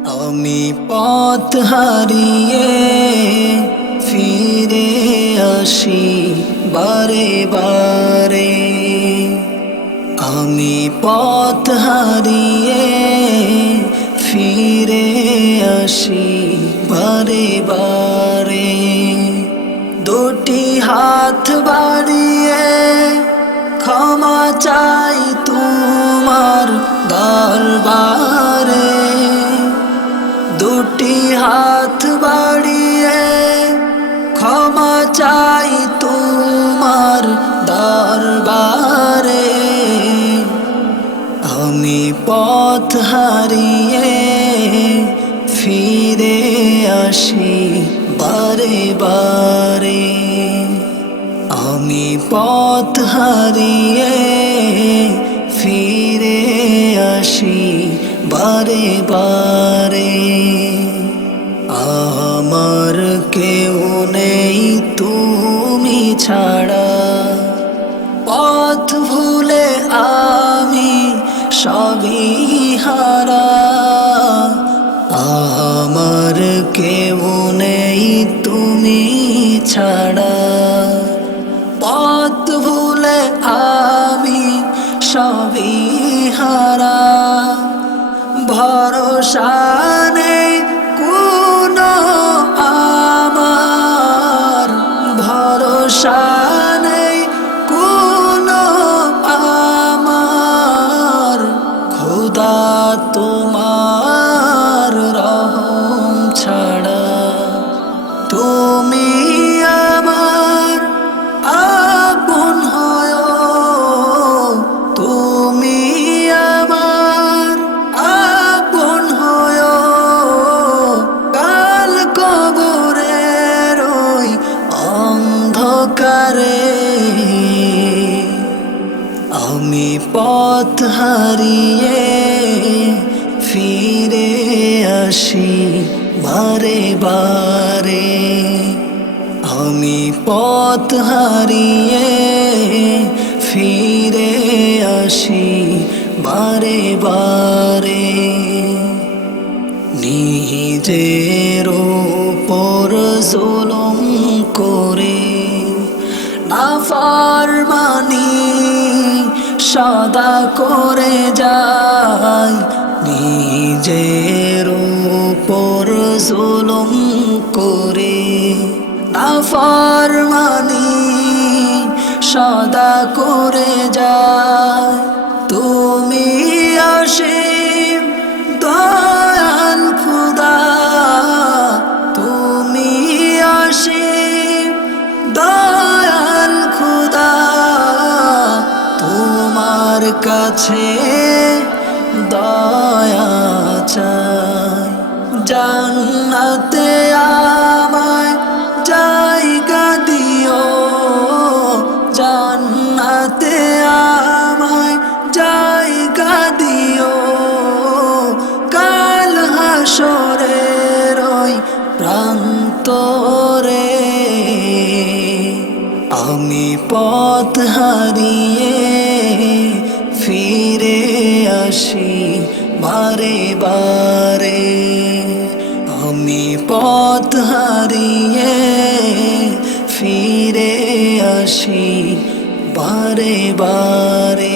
আমি পথ হারিয়ে ফিরে আসি বারে বারে। আমি পথ হারিয়ে ফিরে আসি বারে বারে। দুটি হাত বাড়িয়ে ক্ষমা চাই তোমার দরবারে। দুটি হাত বাড়িয়ে ক্ষমা চাই তোমার দরবারে। আমি পথ হারিয়ে ফিরে আসি বারে বারে। আমি পথ হারিয়ে ফিরে আসি বারে বারে। আমার কেউ নেই তুমি ছাড়া, পথ ভুলে আমি সবই হারা। আমার কেউ নেই তুমি ছাড়া, পথ ভুলে আমি সবই হারা। ভরসা নেই কোনো আমার, ভরসা নেই কোনো আমার। খোদা তোমার রহম ছাড়া, তুমি আমার আপন হয়, তুমি আমার আপন হয়। কাল কবরের ওই অন্ধকারে আমি পথ হারিয়ে ফিরে আসি বারে বারে। আমি পথ হারিয়ে ফিরে আসি বারে বারে। নিজের উপর জুলুম করে নাফরমানি সদা করে যায়। নিজের উপর জুলুম করে নাফরমানি সদা করে যায়। তুমি অসীম দয়াল খোদা, তুমি অসীম দয়াল খোদা। তোমার কাছে দয়া চাই, জান্নাতে আমায় জায়গা দিও, জান্নাতে আমায় জায়গা দিও। কাল হাসরের ওই প্রান্তরে আমি পথ হারিয়ে ফিরে আসি বারে বারে। আমি পথ হারিয়ে ফিরে আসি বারে বারে।